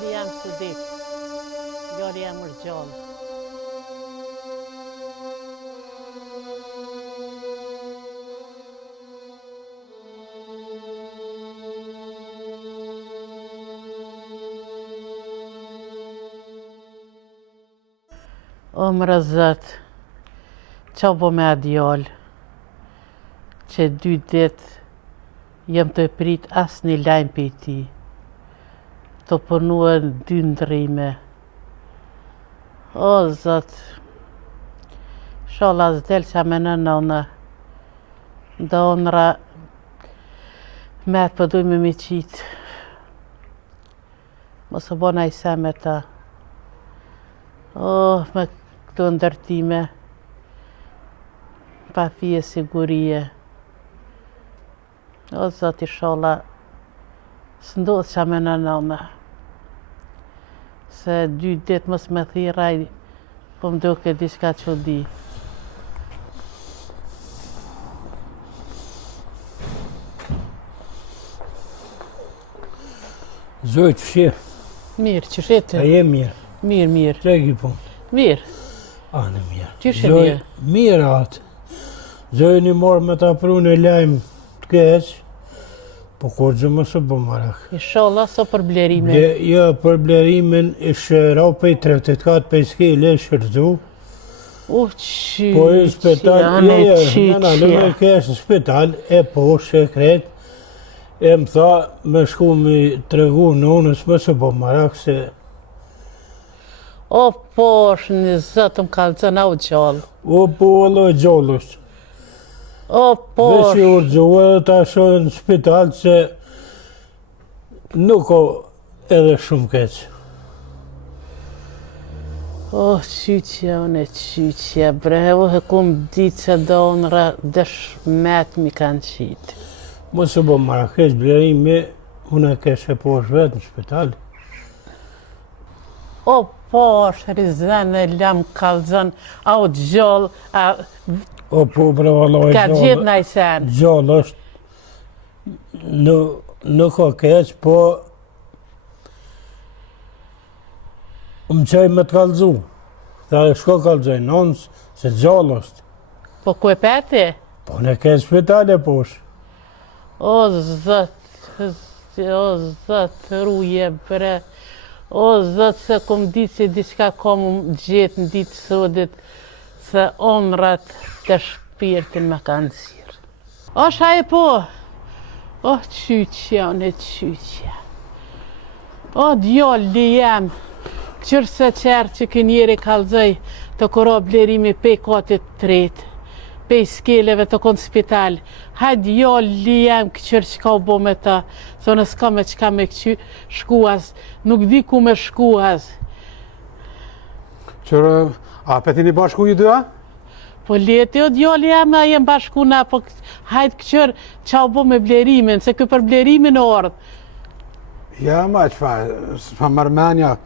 Djali jam së dik. Djali jam është gjallë. O më rëzët, qa bo me a djallë, që 2 ditë jem të prit as një lajmë për ti. Të përnuën 2 ndrime. O zët, shola s'del që me në nënë, da onra me të përduj me mi qitë. Mos o bona i se me ta. O, me këto ndërtime, pa fije sigurie. O, zot i shola, s'ndodh qa me në nëme. Se 2 ditë mos me thiraj, po më duke diçka që di. Zoj që shë? Mirë, që shetë? A je mirë? Mirë, mirë. Që e ki punë? Mirë. A në mirë. Që shë mirë? Mirë atë. Zoj një morë me ta pru në lajmë të keqë, po kur gjë më së bë marak. Inshallah, so për blerimin. Jo, për blerimin ishë rau për i 34 për i skele shërzu. Qyqja, Po i spital, qyqja. në me kesh në spital, e po shekret, e më tha me shku me tregu në unës më së bë marak se... O, po, është një zëtë më kalëzën au gjallë. O, po, allo gjallës. O, po, Vesh i urgjuhe dhe ta shohë në spital se nuk o edhe shumë keqë. O, qyqja, unë e qyqja, bre, o, e kum ditë që do onra dëshmet mi kanë qitë. Mos e bo Marrakesh blerimi, unë e keshe po është vetë në spital. O, po, është rizën e lam kalëzën au gjallë, O, po, bre, vallaj, ka gjithë në ajsen. gjallë është, nuk o keqë, po më qaj me të kalëzu. Tha e shko kalëzoj nonës, se gjallë është. Po, ku e peti? Po, në keqë spitale poshë. O, zët, ruje, bre. O, zët, se kom ditë që diçka kom gjithë në ditë sodit, se onrat të shpirtin me kanë zirë. O, shaj po. O, qyqja, unë e qyqja. O, djolli jem, qërse qërë që kënjeri kalzoj të koro blerimi pej katit tretë, pej skeleve të konë spital. Hajt djolli jem këqër që ka u bo me ta, se në s'ka me qka me shkuas, nuk di ku me shkuas. Qërë, a peti një bashku ju dyja? Po leti o djolli jem, a jem bashkuna, po hajt këqër qa u bo me blerimin, se kë për blerimin o ardhë. Ja, ma qëfa, s'fa mërmenja,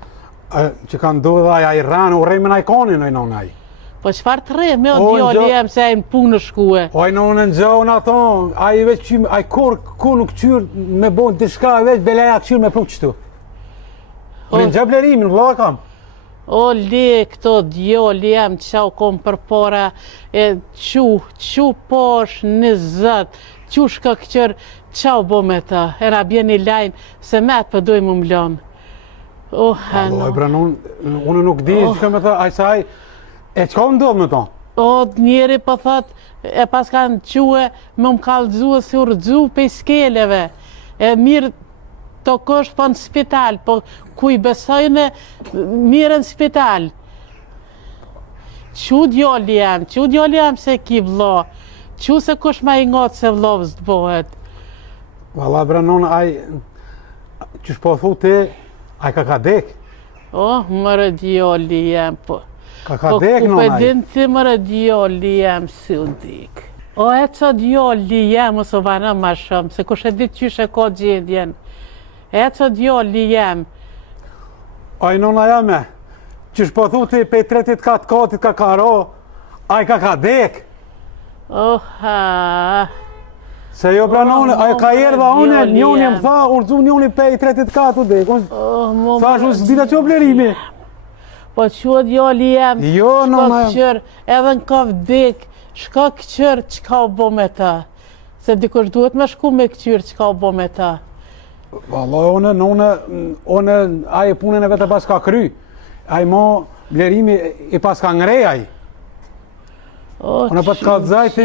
që ka ndodhë aja i rranë, u rejmen a i konin, ojnë onaj. Po qëfar të rejme o djolli jem, se a i në punë shkue. Ojnë onë në gjohën ato, a i veç qymë, a i kur nuk qyrë me bojnë të shka, veç beleja qyrë me pru qëtu. Unë në gjë blerimin, vëlla kam. O le këto djolli jem qa u kom për para, e qu posh në zët, qu shka këqër qa u bo me ta, e na bje një lajmë se me të përdoj më mlonë. O, hano. Oj, branon, unë nuk di që me ta, ajsaj, e qka ndodhë me ta? O, njeri për thot, e pas kanë quë me më kalëzua si urëgju pe skeleve, e mirë të kosh për në spital, po ku i besojnë mirë në spital. Qu djolli jam se ki vlo, qu se kush ma i ngotë se vlovës të bohet. Valla, branon, aj, që shpo thu ti, aj ka dek? O, mërë djolli jam, po. Ka dek, Po, non, ku aj? din ti mërë djolli jam si u dik. O, e co djolli jam, o vana ma shumë, se kush e ditë qysh e ka gjendjen. E co djolli jam. Aj, nona jame, që shpo thu ti pe 34 katit ka karo, aj ka dek? Oha, Se jo pranone, a ka erdha one, njoni më tha, urzu njoni pe i 34 u dek. Thash unë s'dita që oblerimi. Po që djali jem, Jo, nona. këqër, edhe në ka vdek, shka këqër që ka u bo me ta. Se dikush duhet me shku me këqyr që ka u bo me ta. Valla, one, aje punën e vete pas ka kry. Aje mo, blerimi i pas ka ngrej aje. Ona për të kalëzajti,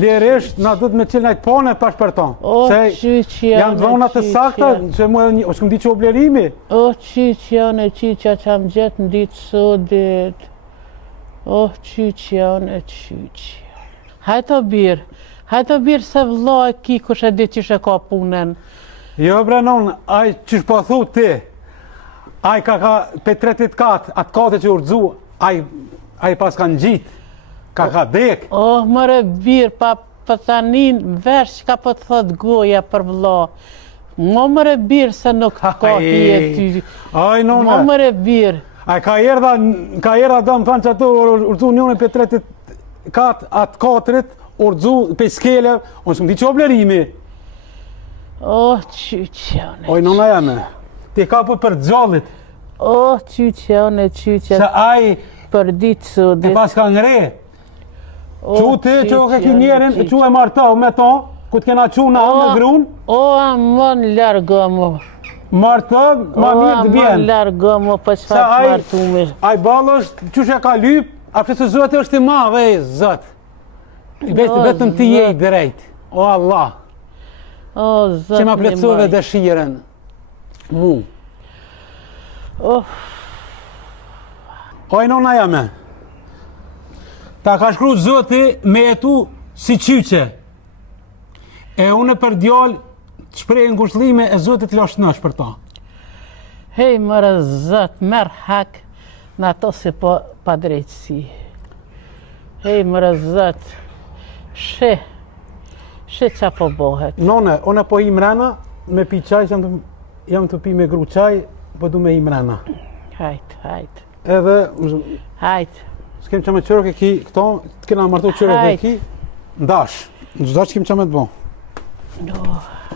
lirisht, na du të me cilë najtë pone pash për ton. Janë dhona të sakta, që mu e s'këm di që oblerimi. O, qyqja që am gjetë në ditë sodit. O, qyqja. Hajtë o birë se vla e ki kush e di që shë ka punën. Jo, bre, non, aj që shpo thu ti, aj ka pe 34, atë kate që urdzu, aj pas kanë gjitë. Ka dek. Oh, mëre birë, pa tanin vesh që ka po të thot goja për vla. Mo mëre birë se nuk ka hije ty. Aj, nona. Mo mëre birë. Aj, ka erda do më thanë që ato urdzu njone për 34, atë katrit, urdzu për skele, unë s'më di që oblerimi. Oh, qyqjone. Oj, nona jame, ti ka për gjallit. Oh, qyqjone. Se aj, për ditë sodit. e pas ka ngre. Qu ti që o ke ki njerin, qu e martau me to, ku t'kena qu na me grun. O, amon largo mo. Martau, ma mirë të bjen. Amon largo mo, për që fa të martume. Aj balë është, që shë ka lyp, apë se zëtë është i ma, vej, zëtë. Vetëm ti je i drejt. O, Allah. O, zëtë që ma plecove dëshiren. Mu. Oj, nona jame. Ta ka shkru zëti me jetu si qyqe. E une për djallë shprej ngushëllime e zëtit lashtënash për ta. Hej, mërë zëtë, merë hak në ato si pa drejtësi. Hej, mërë zëtë, she qa po bohet. None, une po i mrena, me pi qaj, jam të pi me gru qaj, po du me i mrena. Hajt. Edhe, Hajt. s'kem që me qërë ke ki, këto, të kena martu qërë ke ki, ndash. Në gjitha që kem që me të bo.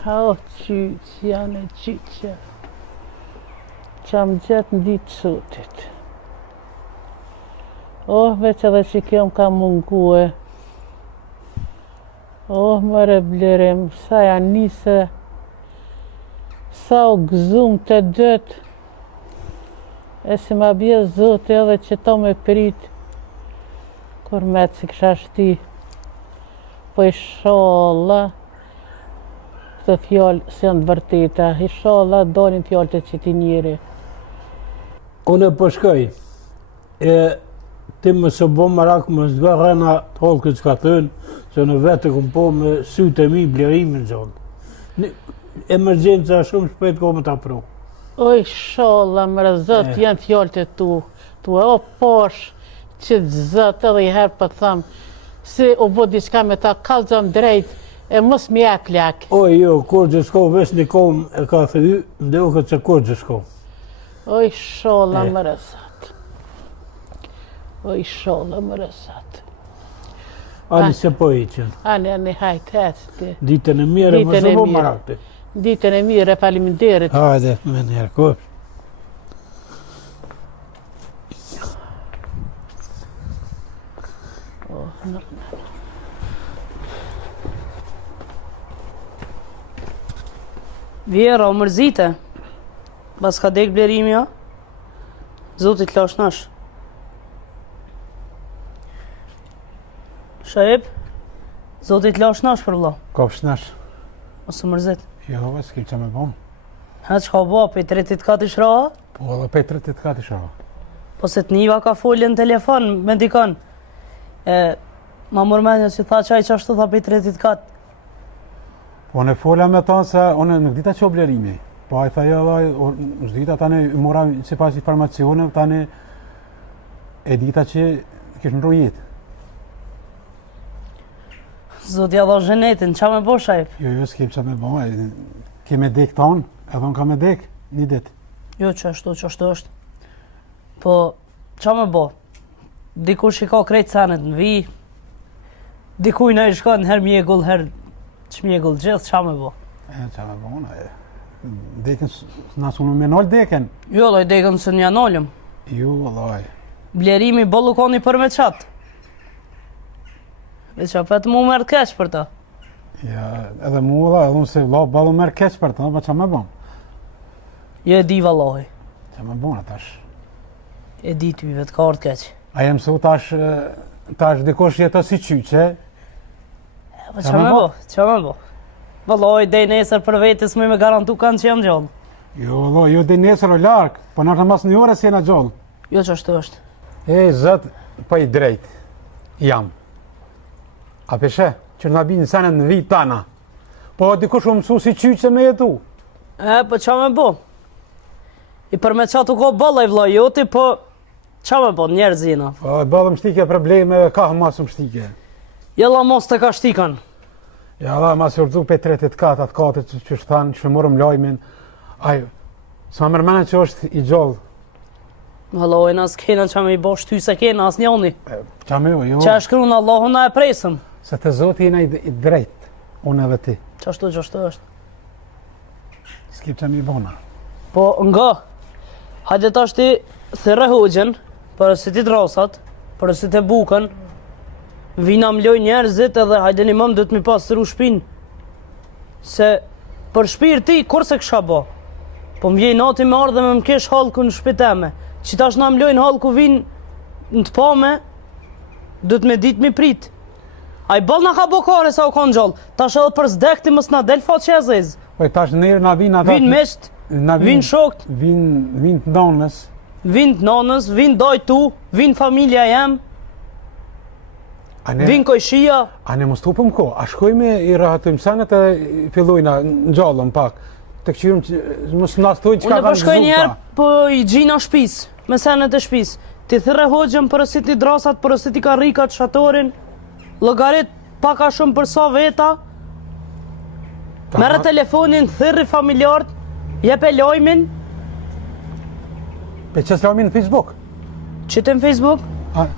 O, qyqja. Që am gjetë në ditë sotit. Veç edhe që kjo më ka mungue. Mëre blerim, sa janë nise, sa u gëzum të dëtë, e si ma bje zote edhe që to me prit, kur me të si kësha shti, po i sholla, këtë fjallë se janë të vërteta, i sholla dolin fjallë të që ti njeri. Unë po shkoj, e ti më së bo marak më s'dva rena të holë këtë s'ka thënë, se në vetë këm po me sytë e mi blerimin zonë. Emergjenca shumë shpejt ko më të apru. Oj, sholla, më rëzët, janë fjallët e tu, o posh, që të zëtë edhe i herë për thamë, si u bo diçka me ta kalëzëm drejt, e mos mi e plak. Oj, jo, kur gjë shko, vesh një kom e ka thëju, ndë u këtë që kur gjë shko. Oj, sholla, më rëzët. Ani se po i qënë. Ani, hajtë, ti. Ditën e mire, më së bo marakte. Ditën e mire, faleminderit. Hajde, me njerë, kur. Vjera, o mërzite. Bas ka dek blerimi, jo? Zotit lashnash. Shaib, zotit lashnash për vla. Kopshnash. Ose mërzit. Jo, s'kem që me bom. Ha që ka bo, pe 34 i shraha? Po, edhe pe 34 i shraha. Po se të njiva ka folje në telefon, me ndikon. Ma mërmenja që tha qaj që ashtu tha pe 34. Po në fola me ta se unë nuk dita që oblerimi. Po a i tha jo dhe, nuk dita tani mora që pas informacione, tani e dita që kishë në rujit. Zotja dha zhenetin, qa me bo Shaib? Jo, s'kem që me bo, keme dek tonë, edhe unë ka me dek, një dit. Jo, që ashtu është. Po, qa me bo? Dikush i ka krejt sanet në vi, dikuj në i shkon her mjegull, her Çmjekull gjithë, qa me bo? Qa me bo, deken, nësë unë me nolë deken. Jo, loj dekën se një nolëm. Jo, loj. Blerimi bollukoni për me qatë. Dhe që apet mu merë keq për ta. Ja, edhe mu edhe unë se ballu merë keq për ta, pa qa me bon? Jo e di vallohi. Qa me bon tash? E di ty vetë ka orë keq. A jem se u tash dikosh jeto si qyqe? Po qa me bo? Qa me bo? Vallohi, dej nesër për vetës me garantu kanë që jam gjallë. Jo, loj, jo dej nesër o larkë, po nërë mas një ore si jena gjallë. Jo që ashtu është. E, zët, pa i drejt, jam. A peshe, që nga binë senet në vitë tana. Po, dikush u mësu si qyqe me jetu. Po qa me bo? I për me qatu ko bëllaj vla joti, po qa me bo njerëzina? Po, bëllë më shtike probleme, ka masë më shtike. Jella mos të ka shtikan. Ja, da, masë urdu pe 30 katë, atë katë që shtanë, që morëm lajmin. Ajo, s'ma mërmene që është i gjallë. Vallohi, nas kena qa me i bo shty se kena as njoni. Qa me jo, Qa e shkru në Allahu na e presëm. se të zoti jena i drejt, unë edhe ti. Qashtu është. S'kip qa me i bona. Po nga, hajde tash ti thirre hoxhen, përësit i drasat, përësit e bukën, vina mloj njerëzit edhe hajde një mëm dhëtë mi pastru shpinë. Se për shpirë ti, kur se kësha bo? Po m'vjej nati me ardhe me m'kesh halku në shpiteme. Që tash na mlojnë halku vinë në të pame, dhëtë me ditë mi pritë. A i bal na ka bo kare sa u konë gjallë, tash edhe për zdekti mës na del fat që e zezë. Po, tash nërë na vinë atat... Vinë mesht, vinë shokt, Vinë të nonës. vinë të nonës, vinë doj tu, vinë familja jem, vinë kojshia. A ne mos tupëm ko, a shkojme i rahatujmë senet e fillojna në gjallën pak. Të këqyrëm që mos nastoj që ka Unë kanë po shkoj njerë, zupa. po i gjina shpis, me senet e shpis. Ti thirre hoxhen përësit i drasat, përësit i karikat, shatorin, llogarit paka shumë për sa veta, merre telefonin, thirri familjarët, jepe lojmin, Pe qës lajmin në Facebook? qite në Facebook,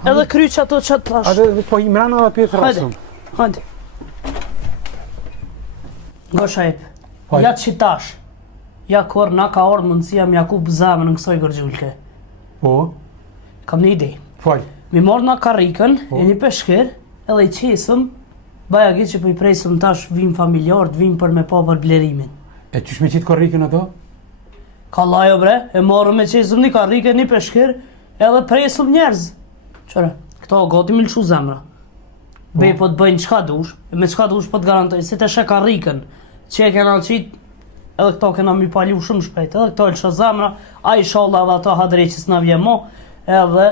edhe kry që ato që të thash. Ade, po i mrena dhe pjetë Hajde, rasëm. hajde. Go shajp, Hajde. ja qitash, ja kur na ka orë mundësia më Jakub zemën në kësoj gërgjullke. Po, Kam një ide. falj. Mi morë na karikën, e një peshkir, edhe i qesëm, baja gjithë që po i presëm tash vim familjarët, vim për me pa për blerimin. E qysh me qitë korrikën ato? Ka lajo bre, e morë me qesëm një karikën, një peshkir, edhe presëm njerëz. Qëre, këto gati mi lëshu zemra. Bej po të bëjnë qka dush, e me qka dush po të garantoj, si të shë karikën, që e kena qitë, edhe këto kena mi palu shumë shpejt, edhe këto e lësho zemra, a i shalla edhe ato hadreqis na vje mo, edhe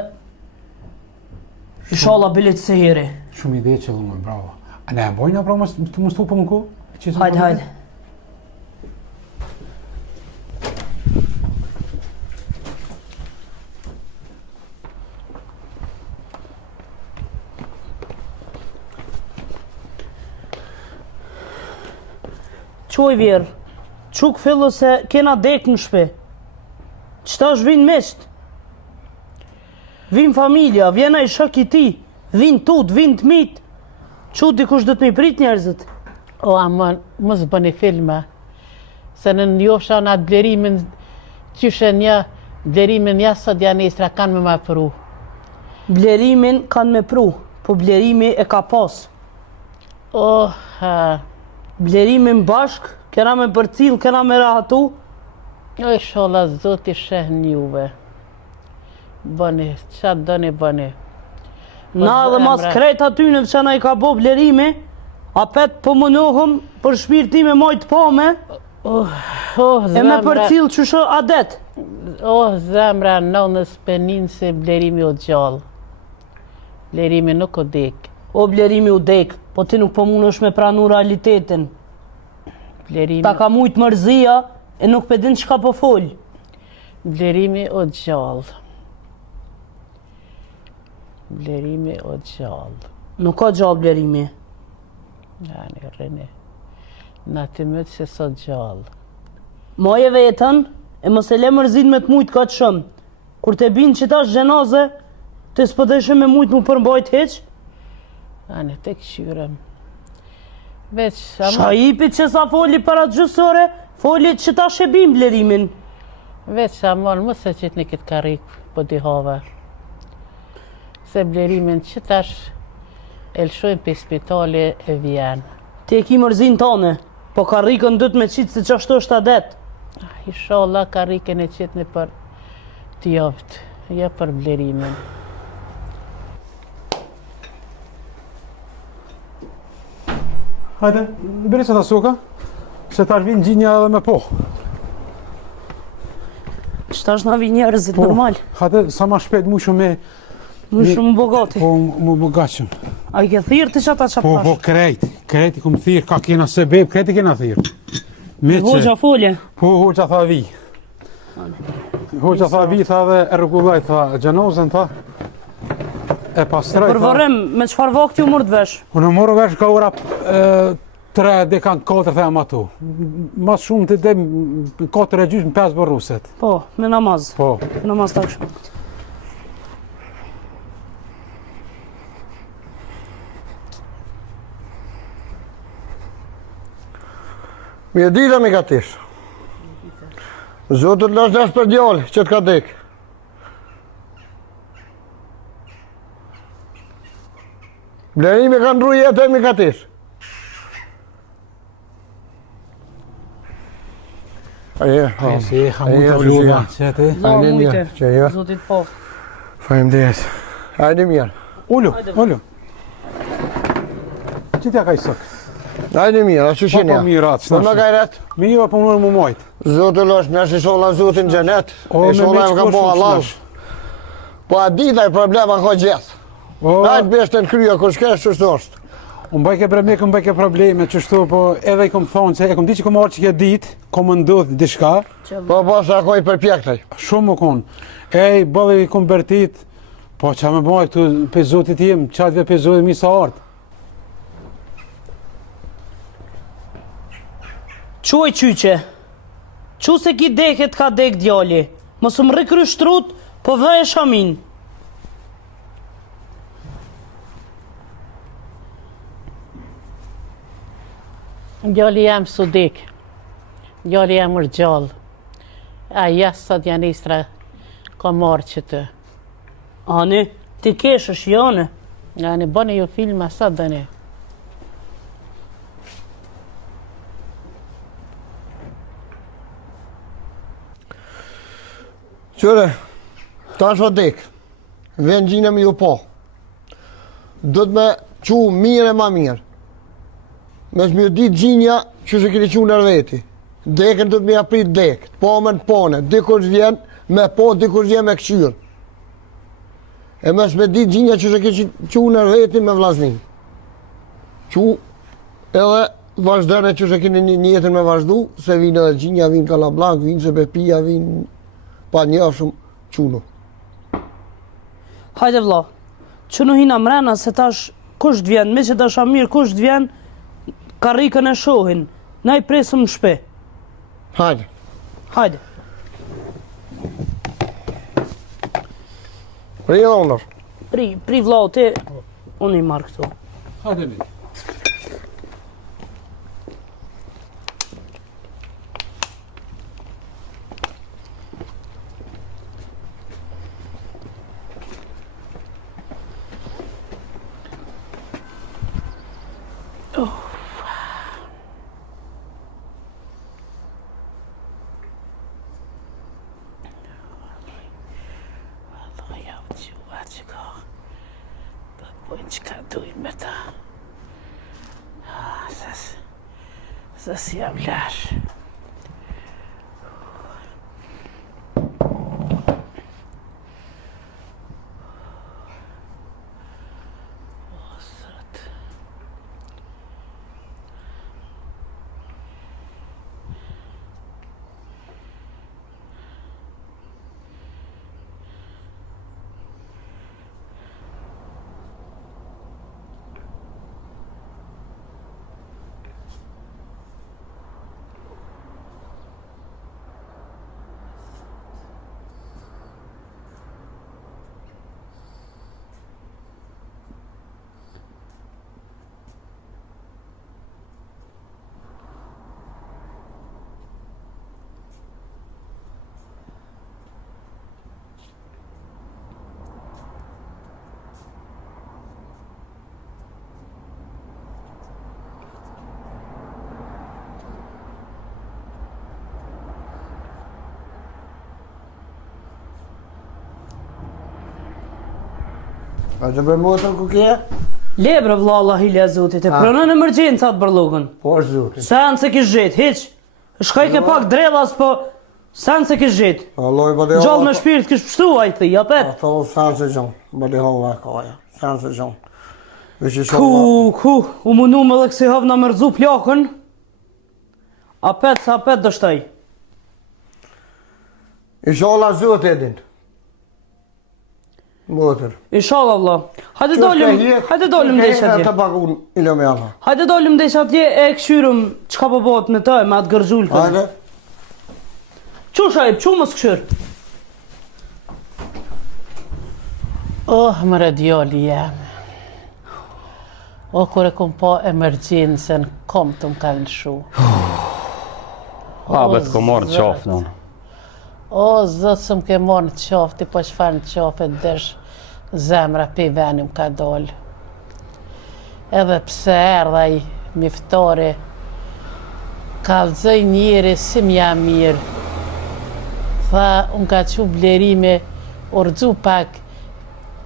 i shalla bilet se heri. Shumë ide që lume, bravo. A ne e bojna pra të mos tupëm ku? Hajde, hajde. Quj vjerë, quk fillu se kena dek në shpe. Qëta është vinë mesht? Vinë familja, vjena i shok i ti, vinë tut, vinë të mitë. Qu dikush dhëtë me i prit njerëzit? O, amon, mos bëni filma. Se në njofsha në atë blerimin, qyshe një, blerimin ja sot ja nesra kanë me ma pru. Blerimin kanë me pru, po blerimi e ka pas. Oh, ha. Blerimin bashk, kena me përcil, kena me rahatu. O, sholla zoti sheh njuve. Bëni, qatë dëni bëni. Na dhe mas krejt atyne që na i ka bo blerimi, apet po mënohëm për shpirtime majtë pame, Oh, e me përcil që shë adet. Oh, zemra nonës penin se blerimi o gjallë. Blerimi nuk o dek. O blerimi u dek, po ti nuk po mund është me pranu realitetin. Blerimi, Ta ka mujtë mërzia e nuk pedin që ka po folë. blerimi o gjallë. Blerimi o gjallë. Nuk ka gjallë blerimi. Yani, rëni. Na të mëtë se sot gjallë. Moje vetën, e mos e le mërzin me të mujtë ka të shumë. Kur te binë që ta zhenaze, të s'pëdeshë me mujtë mu përmbajt heq, Ani, të këshyrem. Veç, Shajipit që sa foli para gjysore, foli që ta shebim blerimin. veç amon, mos e qit në këtë karik, po di hava. Se blerimin që tash elshojnë për spitali e vjen. Ti e ki mërzin tane, po karikën dhët me qitë se që ashtu është adet. Inshallah karikën e qit në për t'jovët, jo për blerimin. Hajde, bëri që ta suka, se ta vinë gjinja edhe me po. Qëta është na vi njerëzit normal. Hajde, sa ma shpejt mu shumë Më shumë bogati. Po, mu bogatshëm. A i ke thirë të që ata që Po, pash? krejt i kom thirë, ka kena se beb, krejt i kena thirë. Me Hoxha folje. Po, hoxha tha vi. Hoxha tha vi, tha dhe e rregullaj, tha gjenozën, tha. E pastraj, tha. Përvorim, me qëfar vakti u mërë të vesh? Unë morë vesh ka ora 3, dekan 4 the jam atu. Mas shumë të dem 4 e gjysmë 5 bërruset. Po, me namaz. Po. Me namaz të akshëm. Mirë dita mi ka tish. Zotët lash nash për djallë që t'ka dek. Blerimi ka ndru jetë e mi ka tish. Aje, Si, hamu të vluba, që ti. Hajde mirë, që jo. Zotit po. Faleminderit. Hajde mirë. Ullu. Që t'ja ka i sëk? Hajde mirë, ashtu që Po mirë atë, Po në gajret. Mi jo, po më mojtë. Zotë lash nash i sholla zotin gjenet. O, E me sholla me e ka qëkosh po shumë halal. shnash. Po a dita i problema ka gjithë. O, Hajtë beshte në kryo, kur shkesh qështë është. unë bëjke bremik, unë bëjke probleme, që shtu, po edhe i kom thonë, se e kom di që kom arë që ke ditë, kom ndodhë dishka, Po sa ka i përpjektaj. shumë më konë. Ej, bëllë i kom bërtit, po që me bëjë këtu pe zotit jem, qatëve pe zotit mi sa artë. Quaj qyqe. Qu se ki deket ka dek djali. Mos më rikry shtrut, po dhe e shamin. Djali jam sudik, djali jam gjallë. A jasë sot janistra ka marrë që të. Ani, ti kesh është jone. Nga në bënë ju filma sot dhe ne. Qëre, ta është dek, vjen gjine me ju po. Do të me qu mirë e ma mirë. Me shmi ditë gjinja që se kini qu nër veti. Dekën do të me aprit dekë, po me në pone, dikush vjen me po, dikush vjen me këshyrë. E me shme ditë gjinja që se kini qu nër veti me vllaznin. Qu edhe vazhdene që se kini një jetën me vazhdu, se vinë edhe gjinja, vinë kalablak, vinë se bepia, vinë pa njafshëm quno. Hajde vlla, që në hina mrena se tash kush t'vjen, me që tash mirë kush t'vjen, karikën e shohin, na i presëm në shpe. Hajde. Hajde. Rije ondër. Pri vlau ti, unë i marrë këtu. Hajde mi. Që ka dujnë me ta. Sa si jam lash. A të bëj motër ku kje? Le bre vlla Allah i zotit, e pranon emergjencat bërllogën. Po është zotit. Sen se kish gjet, hiq. Shkaj ke pak drellas, po sen se kish gjet. Allah i bëdi Gjallë me shpirt kish pështu a i thi, apet. A thonë sen se gjonë, bëdi hova kaja, sen se gjonë. Vesh i sholla. U mundu me dhe kësi havna me rëzu plakën. Apet sa apet dështaj. I sholla zot edin. Motër. Inshallah vlla. Hajde dolim desh Të atje. pagun ilo me Allah. Hajde dolim desh atje e këshyrëm çka po bëhet me të, me atë gërzulkën. Hajde. Çu shajb, çu mos këshyr. Oh, mëre djali jam. O, kur e kom pa emergjencën, kom të më kanë lëshu. Bet ko marrë në qafë, në. O, zëtë së më ke marrë në qafë, ti po qëfar në qafë, dësh zemra pe veni më ka dollë. Edhe pse erdha i miftari, kalzoj njeri si mja mirë. Tha, unë ka që blerime, orëgju pak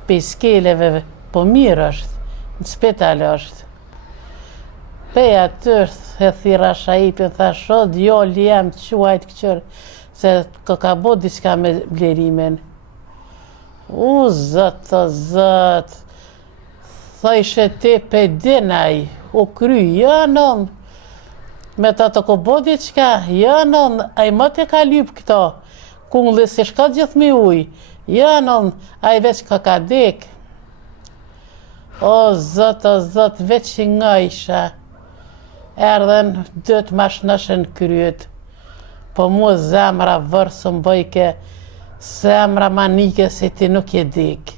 pe skeleve, po mirë është, në spital është. Pej atër, e thira Shaipin, tha, sho, djali jam quajt këqër, se ka bo diska me blerimin. U, zët, zët, tha ishe te pe dinaj, u kry, janën, me ta të ko bo diqka, janën, a i më të ka lyp këto, kungli si shka gjithë mi uj, janën, a i veç ka dek. O, zët, veç i nga isha, erdhen dët mashnëshën kryet, po mu zemra vërë së mbëjke, zemra manike si ti nuk je dik.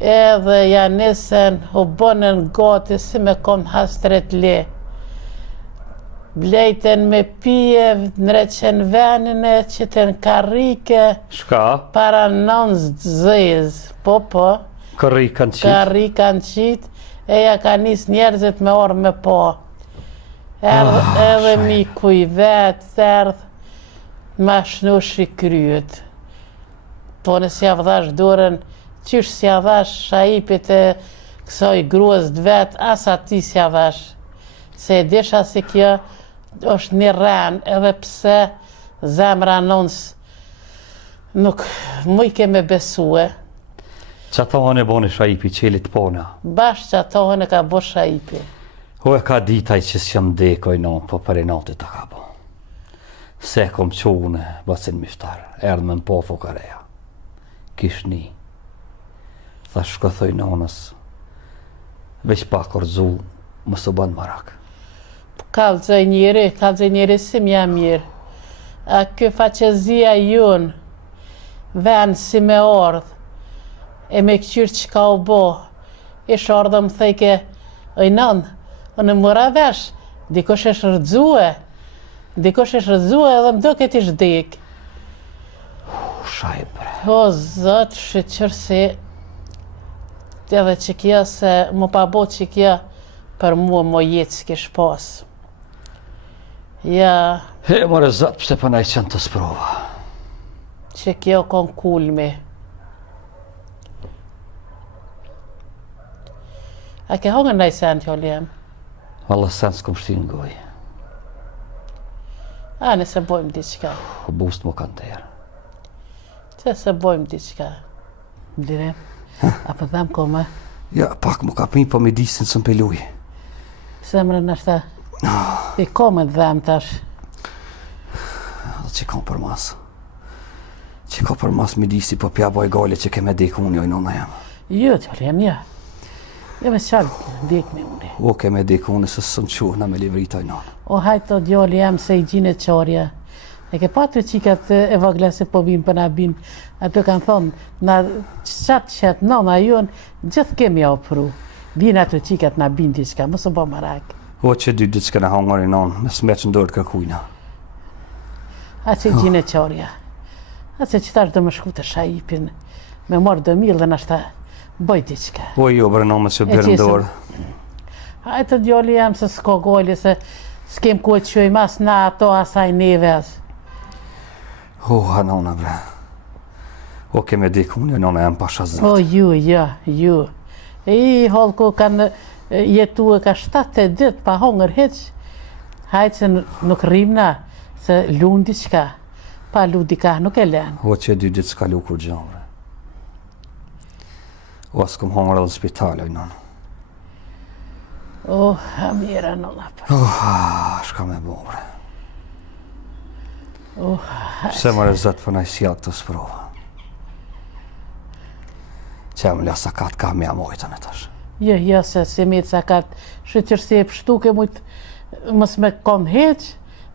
Edhe janisen u bënën gati si me kom hastret le. Blejten me pije, nreqen venine, qiten karike, Shka? para nënz zëjz, po, Kërri kanë qitë? karikan qit, eja ka nis njerëzit me orë me po. Edhe mi kuj vetë, erdhë, ma shnush i kryet. Po nësë javdhash dorën, qysh si javdhash Shaipit e kësoj gruas vetë, as ati si javdhash. Se e desha si kjo është një ren, edhe pse zemra nëns nuk muj keme besue. Qa thohën e boni Shaipi qelit pona? Bashkë që atohën e ka bo Shaipi. O e ka ditaj që s'jam dekoj non, po për e natit ta ka bo. Se kom qune, basin miftar, erdhë me në po fokareja. Kish një. Tha shkothoj nonës, veç pak orzu, më së banë marak. Kalzoj njeri si mja mirë. A kë faqezia jonë, venë si me ardhë, e me këqyrë që ka u bo. Ish ardhë më thejke, oj nënë, unë mëra vesh, dikosh e shërdzue, edhe më do këtë ish dik. Shaj bre. O, zëtë, shqyqër si, edhe që kja se më pa bo që kja, për mua më jetë s'kish pas. Ja, He, more zëtë, pse për nëjë qënë të sprova. që kjo kon kulmi. A ke hongën nëjë sen t'jo ljem? Allah sen s'kom shtinë goj. A, nëse bojmë diqka. Bust më kanë terë. Që se bojmë diqka. Blire, a për dhem kome? Ja, pak më ka pi, po me disin së më peluj. Se më rënë është i kome dhem tash. Që kam për mas. Që ka për mas me disi, po pja boj gale që ke me dekuni, oj nona jam. Jo, t'jo ljem, ja. Ja me qalë dik me uni. O ke me dekuni, se së në quhna me livrita oj nona. O hajto djoli jam se i gjine qarja. E ke patru qikat e vaglese po vim për na bin. Ato kanë thonë, na qatë nona jonë, gjithë kemi opru. Bin ato qikat na bin diçka, mos u bë marak. O që dy ditë s'kena hangër i nonë, me smeq në dorë kërkujna. A që i gjine qarja. A që qëtash do më shku të Shaipin. Me morë do milë dhe nashta boj diçka. O jo, bre nonë, që bërë në dorë. Hajto djoli jam se s'ko gojli, se s'kem ku e qoj mas na ato asaj neve as. O, ha nona, bre. O keme diku, unë nëna jam pasha zëtë. O, ju. I holko kanë jetu e ka 7 ditë pa hongër heq. Hajtë që nuk rrimna, se lunë diqka. Pa lu dika, nuk e lenë. O që 2 ditë s'ka lu kur gjamre. O asë këm hongër edhe në spital, oj nëna. O, mira nëlla pa. Shka me bo, bre. O, Se më rezet për nëjë sjallë të sprova. Që më lasa katë ka me amojtën e tash. Jo, se me të sakat shëtërsi e pështuke mujtë mës me konë heq,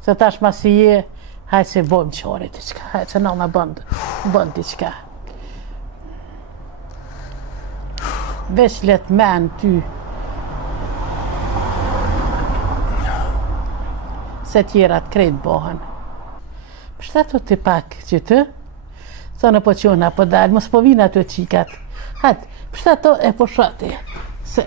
se tash ma si je, hajtë se bojmë qore diqka, hajtë se nëna bënd diqka. Veç let men ty. Se tjerat krejt bohen. Pështatu të pak që të, sa në po qona po dalë, mos po vina të qikat. Hajtë, pështatu e po shati. Se...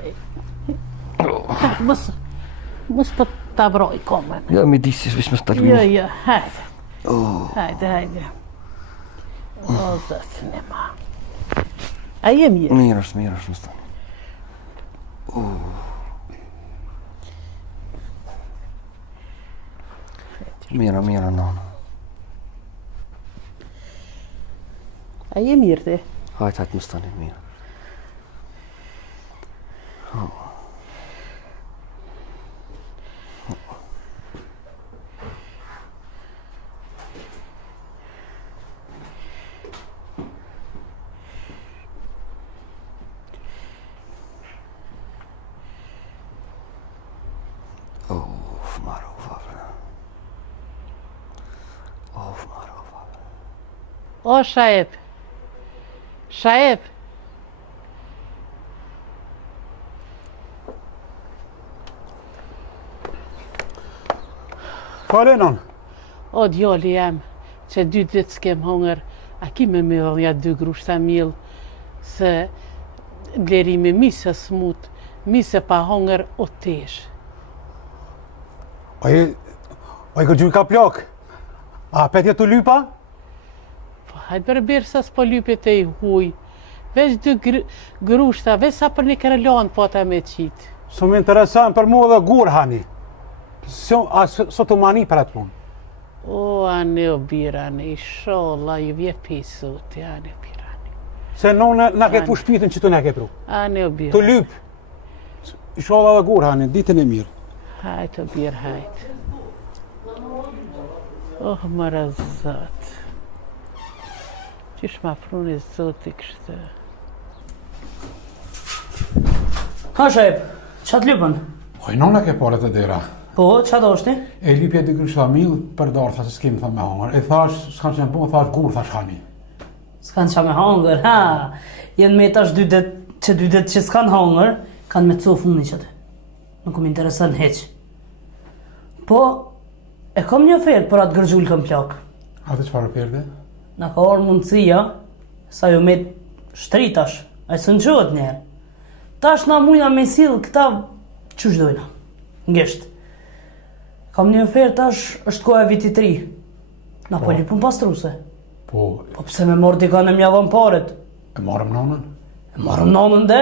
Mos po ta vroj komen. Ja, mi disi, s'vish me s'talmi. Jo, hajde. Hajde. O, zëtë në ma. A jem je? Mirë është, më stani. Mira, nëna. A jem mirë ti? Hajtë më stani, mirë. O, Shaep. Fale, non. O, djoli jam, që 2 ditë s'kem hongër, a ki me dhënja 2 grushta mill, se blerimi misë smut, misë pa hongër o tesh. Oj, kërgjuj ka plak. A petje të lypa? Hajtë bërë sa s'po lypet e i huj. Veç 2 grushta, veç sa për një kërëlon po ta me qitë. Së më interesan për mu dhe gur, hani. Së të mani për atë punë. O, ane o birane, i sholla, ju vje pisut, ane o birane. Se nëne na ke pu shpitën që të ne ke pru. Ane o Të birane. lyp. I sholla dhe gur, hani, ditën e mirë. Hajtë o birë, hajtë. Oh, mëra zëtë. Qish ma fruni zëtë i kështë. Ha, Shep, qatë lypën? Oj, nëna ke pare të dera. Po, qatë është? E lypje 2 grusha mill për darë, tha se s'kem tha me hongër. E thash, s'kan që në po, thash gur, thash hani. S'kan qa me hongër, ha. Jenë me tash 2 ditë që s'kan hongër, kanë me cofë unë qëtë. Nuk më interesën heq. Po, e kom një ofertë për atë gërgjull këm plak. Atë çfarë oferte? Na ka orë mundësia, sa ju me shtritash, a i së në gjohet njerë. Tash na mujna me silë këta që shdojna, ngesht. Kam një ofertë tash, është koha e vitit 3. Na po lipun pastruse. Po, Po pse me morë dika në mjallon paret? e marëm nënën? E marëm nonën dhe,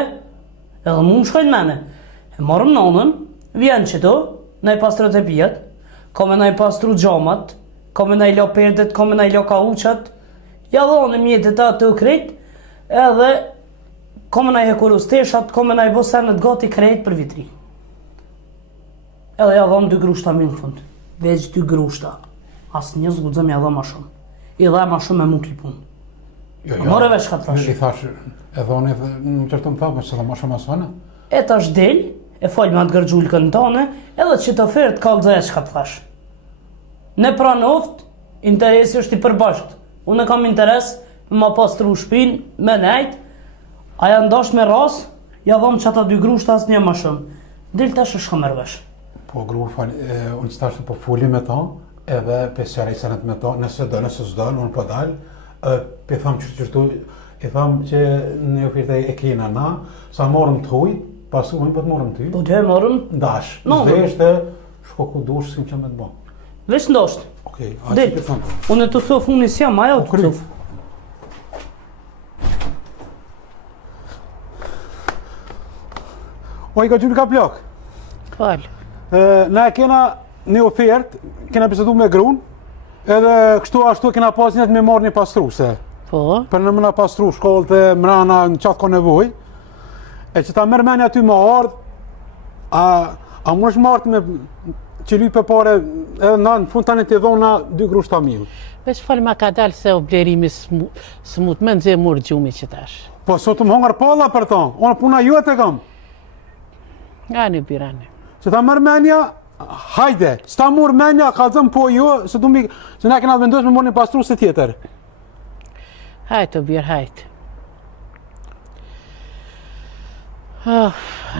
edhe mu më shkojnë mene. E marëm nonën, vjen që to, na i pastrët e pijet, ka me na i pastru gjamat, ka me na i lo perdet, ka me na i lo kauqat, ja dhonë mjetet atë të krejt, edhe ka me na i hekuru steshat, ka me na i bo senet gati krejt për vitri. Edhe ja dhonë 2 grushta mi në fund, veç 2 grushta, asë një zgudzëm ja dhe ma shumë, i dhe ma shumë e mu klipun. Jo, More vesh ka të thash. I thash, e dhoni, në qërtë më thapë, se dhe ma shumë asana. E tash del, e folj me atë gërgjullkën tane, edhe që të ofertë kallëzaja që ka të thash. Ne pra në oft, interesi është i përbashkt. Unë kam interes me ma pastru shpinë, me nejt, aja ndash me ras, ja dhom që ata 2 grushta asë një ma shumë. Del tash është ka mërvesh. Po, gru, unë që tashtë po fuli me ta, edhe pe sere i senet me ta, nëse do, nëse s'do, unë po dalë, pe thamë qërtu, i thamë që në oferte e kena na, sa morëm të huj, pasu unë po të morëm ty, Po të e morëm, ndash, No, zdeshte, shko ku dush, s'kim që me të bo. veç ndosht. Okej, a që Del, pe thamë? unë të thof unë si jam, ajo Po, të kry. thof. Po i ka gjyri ka plak. Fal. Na e kena një ofert, kena bisedu me grun, edhe kështu ashtu kena pas njët me marrë një pastruse. Po. Për në mëna pastru shkollët e mrana në qatë ka nevoj. E që ta mërë menja aty më ardhë, a më është martë me qëlly për pare, edhe na në fund tani t'i dhona 2 grush tamil. Veç fal ma ka dalë se o blerimi s'mut me nëzhe murë gjumi që tash. Po sot më hongar palla për ta, onë puna juet e kam. Ani birani. Që ta mërë menja, hajde, s'ta mërë menja, ka zëm po ju, se ne kena vendosë me mërë një pastru se tjetër. Hajtë o birë, hajtë.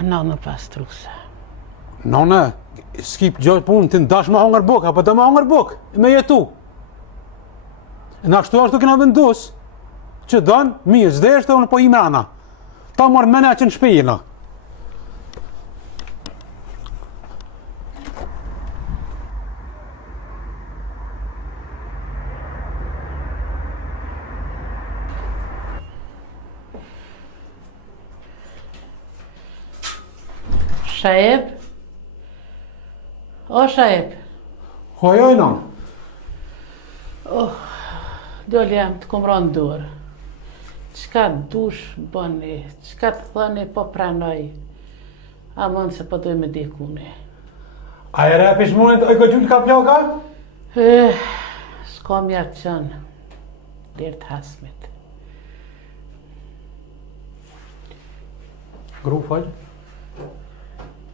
Nana pastrusa. Nana, s'kip gjojt punë, ti ndash ma hongar buk, apo të ma hongar buk, me jetu. Na kështu ashtu kena vendosë, që dënë, mirë, zdeshte unë po i mrana. Ta mërë menja që në shpejina. Shaeb? O Shaeb? Hojoj, nan. Dole jam të kumron dorë. Qka dush bëni, qka të thoni po pranoj. A mund se po doj me dekune. A e repish mundet oj ka gjyllë ka ploka? S'ka mjarë qënë. Lirë të hasmit. Gru falj.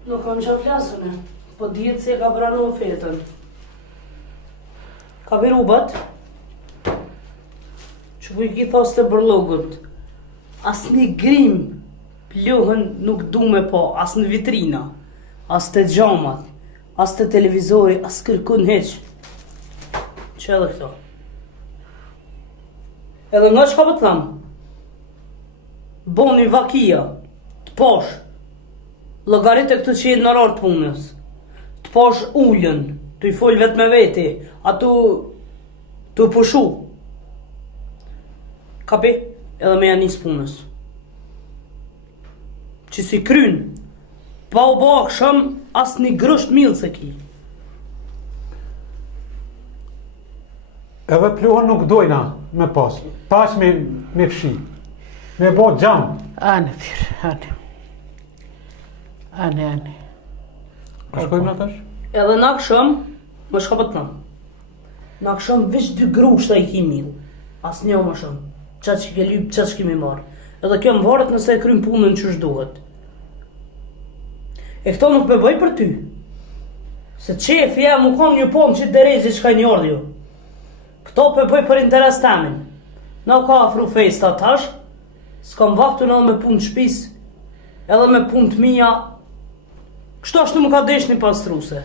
Nuk kam qa flasën e, po djetë se ka pranu ofertën. Ka viru bat, që ku i ki thos të bërlogët, as një grim plohën nuk du me po, as në vitrina, as të gjamat, as të televizori, as kërkun heq. Që edhe këto? Edhe nga që ka për të thamë? Boni vakia, të posh, llogarit e këtu që jetë në rartë punës, të posh ullën, të i folj vetë me veti, atu të pushu. Kapi, edhe me janis punës. Që si kryn, pa u ba akshëm as një grësht milë se ki. Edhe plohën nuk dojna me pas, pas me fshi, me bo gjam. Ane, birë, ane. Ane. A shkojmë në tash? Edhe në akshëm, më shka për të nëmë. Në akshëm vish 2 grushta i ki milë, as një më shumë. Qatë që ke lypë, qatë që kemi marë. Edhe kjo më varet nëse e krym punën që shduhet. E këto nuk me bëj për ty. Se qefi e mu kom një pomë që të derejzi që ka një ardhjo. Këto për bëj për interes temin. Në ka afru fejs të atash, s'kam vaktu në me punë shpis, edhe me punë të mija. Kështu ashtu më ka desh një pastruse.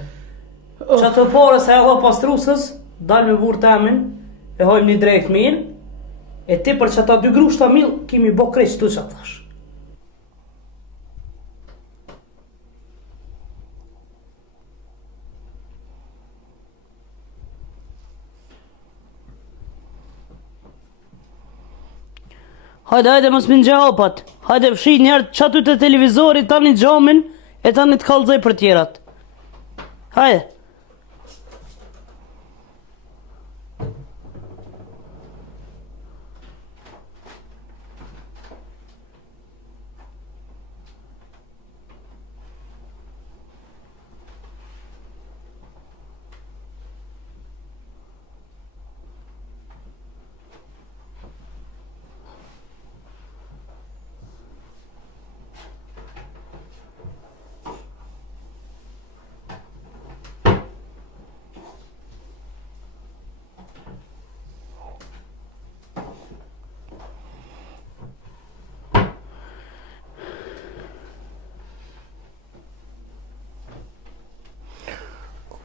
Që atë pare se e dha pastrusës, dalë me burë temin, e hojmë një drejt mirë, e ti për që ata 2 grushta milë, kimi bo krejt që tu që atash. Hajde, mos më ngja hapat. Hajde, fshi njerë qatu të televizorit, tani gjamin, e tani të kallëzoj për tjerat. Hajde.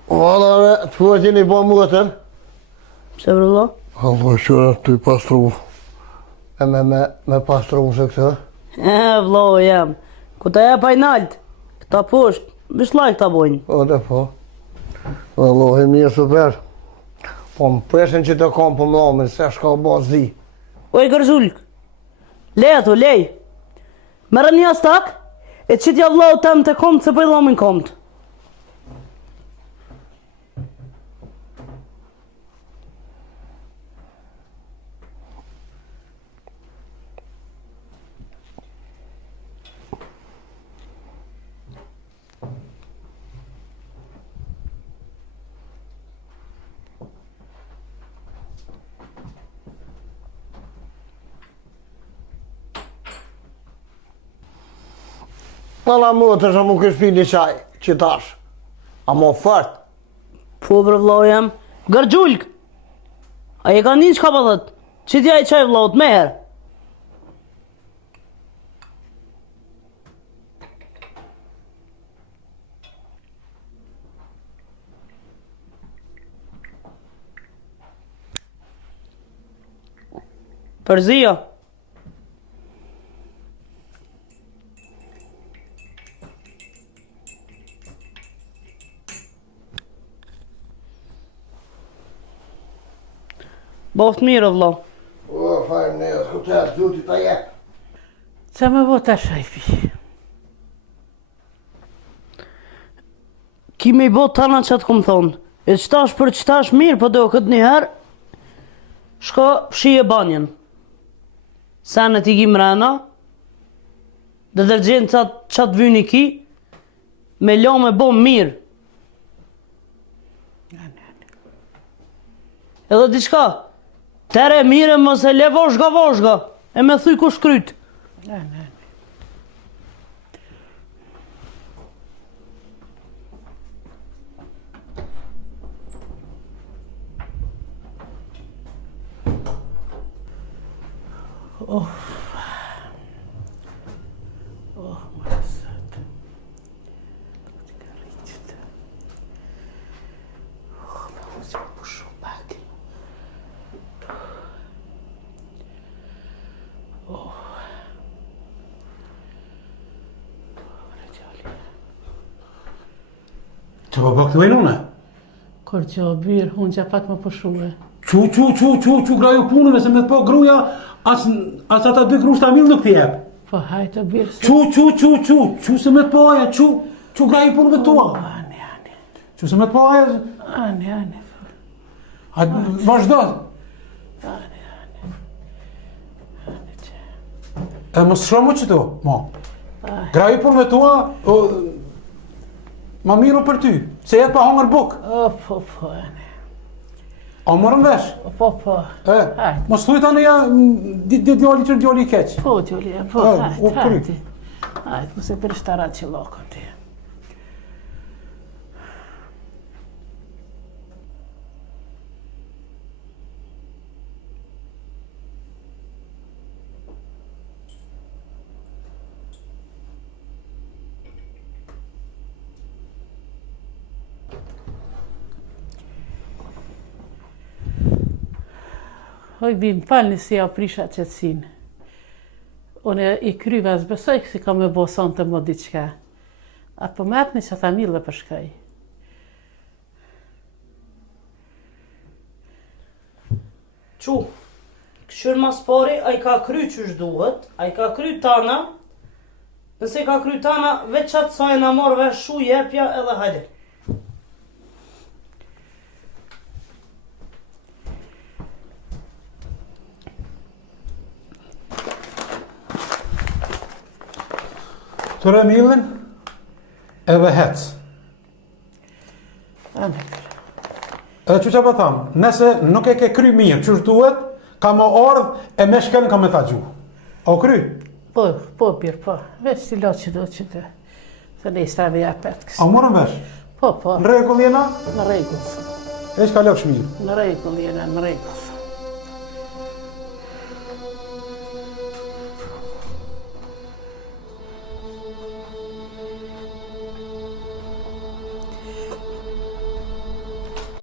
Valla, të fuat jeni bo muëtën? Pse vërlo? Allah, shura të i pastru. Me pastru se këtë. Vlo, jam. Ku ta jep ajnalt, këta posht, vishlaj këta bojnë. O, dhe po. Allah, e mirë super. Po më preshen që të kam për mlamin, se shka ba zdi. Oj, gërzullk, lej ato, lej. Merë një astak, E qitja vlau tem të komt se për dhamin komt. Alla më të shumë më këshpi një qaj, që tash. A më fort. Po bre vlau jam. Gërgjullk! A je ka një që ka pëllët? Qitja i qaj vlau të meher. Përzia. Boft mirë, vlo. O, fajmë ne, s'ku të jetë, zuti të jetë. Qa me bo të shajpi? Kime i bot tana që të këmë thonë. E qëtash për qëtash mirë, për do këtë njëherë, shko fshije banjen. Senet i ki mrena, dhe dërgjen qatë vyni ki, me lo me bo mirë. Edhe diçka, tere mire mos e le voshga, e me thuj ku shkryt. Më sëtë. Me huzë më pushu pak. Që po pak të vejnone? Kur që o birë, unë që pak më pushuve. Qu graju punëve se me të po gruja, as ata dy grushta mil nuk t'jep. Po hajtë o birë se... Qu se me të po aja, qu graju punëve tua. Ani. Qu se me të po aja, Ani. a vazhdo. E më së shumë që tu, mo. Graju punëve tua, ma miru për ty, se jetë pa hongër buk. Po, ani. A morëm vesh? Po. Mos thuj tani ja djali që djali i keq. Po, Gjulija, po, u kry. Hajtë, mu se përshtarat që lokën ti. Hoj bim, falni si ja prisha qëtësin. Unë i kryva zbesoj kësi ka me bo son të më diqka. A po me apni që ta mille për shkaj. Qu, këshur mas pari, a i ka kry qysh duhet, a i ka kry tana, nëse i ka kry tana, veç qatë sa e na morve shu jepja edhe hajde. Të remillin edhe hec. Edhe që pa thamë, nëse nuk e ke kry mirë, qështë duhet, ka më ardhë e me shken ka me ta gjuhë. O kry? Po, birë, po. Veç ti lo që do që të... Se ne i strave ja petë kësë. A morëm vesh? Po. Në regull jena? Në regull. E që ka lefsh mirë? Në regull jena, në regull.